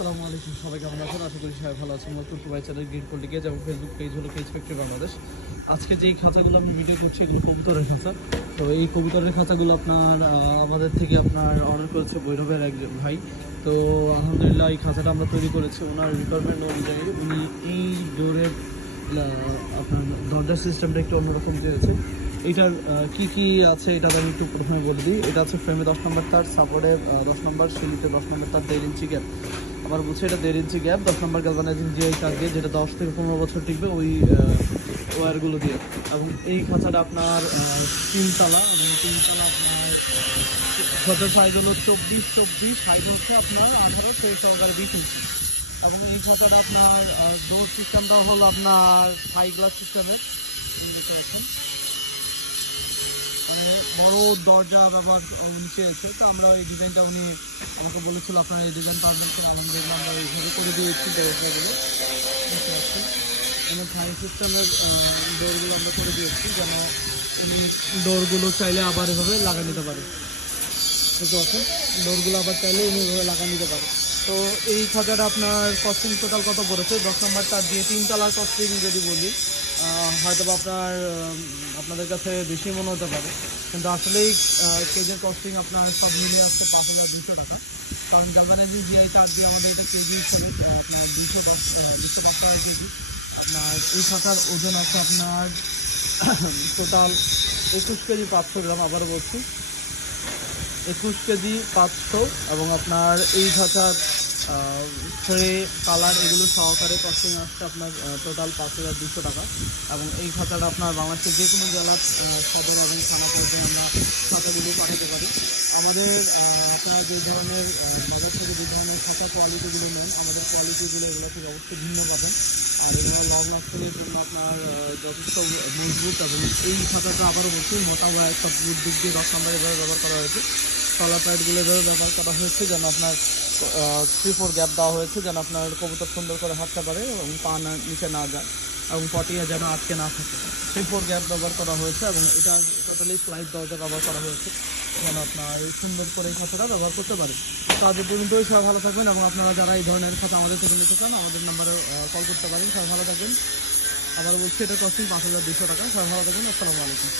আসসালামু আলাইকুম, সবাই কেমন আছেন? আশা করি সবাই ভালো আছেন। নতুন সবাই চ্যানেল গ্রিন পোল্ট্রি কেজ এবং ফেসবুক পেজ হলো কেজ ফ্যাক্টরি বাংলাদেশ। আজকে যেই খাঁচাগুলো আমি ভিডিও করছি এগুলো কবুতরের খাঁচা। তো এই কবুতরের খাঁচাগুলো আপনার আমাদের থেকে আপনার অর্ডার করেছে ভৈরবের একজন ভাই। তো আলহামদুলিল্লাহ এই খাঁচাটা আমরা তৈরি করেছি ওনার রিকোয়ারমেন্ট অনুযায়ী। উনি এই ডোরের আপনার দরজার সিস্টেমটা একটু অন্যরকম চেয়েছে। এটার কি আছে এটা আমি একটু প্রথমে বলে দিই। এটা আছে ফ্রেমে 10 নম্বর তার, সাপোর্টে 10 নম্বর, সিলিতে 10 নম্বর তার, 1.5 ইঞ্চি গ্যাপ। আবার বলছে এটা 1.5 ইঞ্চি গ্যাপ, 10 নম্বর গ্যালভানাইজিং জিআই তার দিয়ে, যেটা 10 থেকে 15 বছর টিকবে ওই ওয়্যারগুলো দিয়ে। এবং এই খাঁচাটা আপনার 3 তালা, এবং 3 তালা আপনার ছটার সাইজ হলো 24-24, হাইট হচ্ছে আপনার 18 সেই সহকারে 20 ইঞ্চি। এবং এই খাঁচাটা আপনার ডোর সিস্টেমটা হলো আপনার হাই গ্লাস সিস্টেমের। বড় দরজা ব্যবহার উনি চেয়েছে, তো আমরা এই ডিজাইনটা উনি আমাকে বলেছিল আপনার এই ডিজাইন পারবেন কিনা। আলহামদুলিল্লাহ আমরা এইভাবে করে দিয়েছি ডোরগুলো বুঝতে পারছি। এবং হাই সিস্টেমের ডোরগুলো আমরা করে দিয়েছি যেন উনি ডোরগুলো চাইলে আবার এভাবে লাগা নিতে পারে। বুঝতে পারছেন, ডোরগুলো আবার চাইলে উনি এভাবে লাগা নিতে পারে। তো এই খাঁচাটা আপনার কস্টিং টোটাল কত পড়েছে? 10 নম্বর তার দিয়ে 3 তলার কস্টিং যদি বলি হয়তো আপনাদের কাছে বেশি মনে হতে পারে, কিন্তু আসলেই কেজের কস্টিং আপনার সব মিলিয়ে আসছে 5,200 টাকা। কারণ গ্যালভানাইজিং জিআই তার দিয়ে আমাদের এটা কেজি চলে আপনার 205 টাকা কেজি। আপনার এই খাতার ওজন আছে আপনার টোটাল 21 কেজি 500 গ্রাম। আবার বলছি 21 কেজি 500। এবং আপনার এই খাঁচার ট্রে কালার এগুলো সহকারে কস্টিং আসছে আপনার টোটাল 5,200 টাকা। এবং এই খাঁচাটা আপনার বাংলাদেশের যে কোনো জেলার সদর এবং থানা পর্যায়ে আমরা খাঁচাগুলো পাঠাতে পারি। আমাদের আপনার যে ধরনের বাজার থেকে যে ধরনের খাঁচা কোয়ালিটিগুলো নেন, আমাদের কোয়ালিটিগুলো এগুলো থেকে অবশ্যই ভিন্ন পাবেন। আর এগুলো লং নকলের জন্য আপনার যথেষ্ট মজবুত। এবং এই খাঁচাটা আবারও বলছি মোটা বয় একটা দিক দিয়ে 10 নম্বর এভাবে ব্যবহার করা হয়েছে। তলার পাইটগুলো এভাবে ব্যবহার করা হয়েছে যেন আপনার 3-4 গ্যাপ দেওয়া হয়েছে যেন আপনার কবুতর সুন্দর করে হাঁটতে পারে এবং পা নিচে না যায় এবং পটিয়ে যেন আটকে না থাকে। 3-4 গ্যাপ ব্যবহার করা হয়েছে এবং এটা টোটালি স্লাইড দরজা ব্যবহার করা হয়েছে যেন আপনার সুন্দর করে এই খাঁচাটা ব্যবহার করতে পারে। তো আজ পর্যন্তই, সবাই ভালো থাকবেন। এবং আপনারা যারা এই ধরনের খাঁচা আমাদের থেকে নিতে চান আমাদের নাম্বারে কল করতে পারেন। সবাই ভালো থাকবেন। আবার বলছি এটা কস্টিং 5,200 টাকা। সবাই ভালো থাকবেন। আসসালামু আলাইকুম।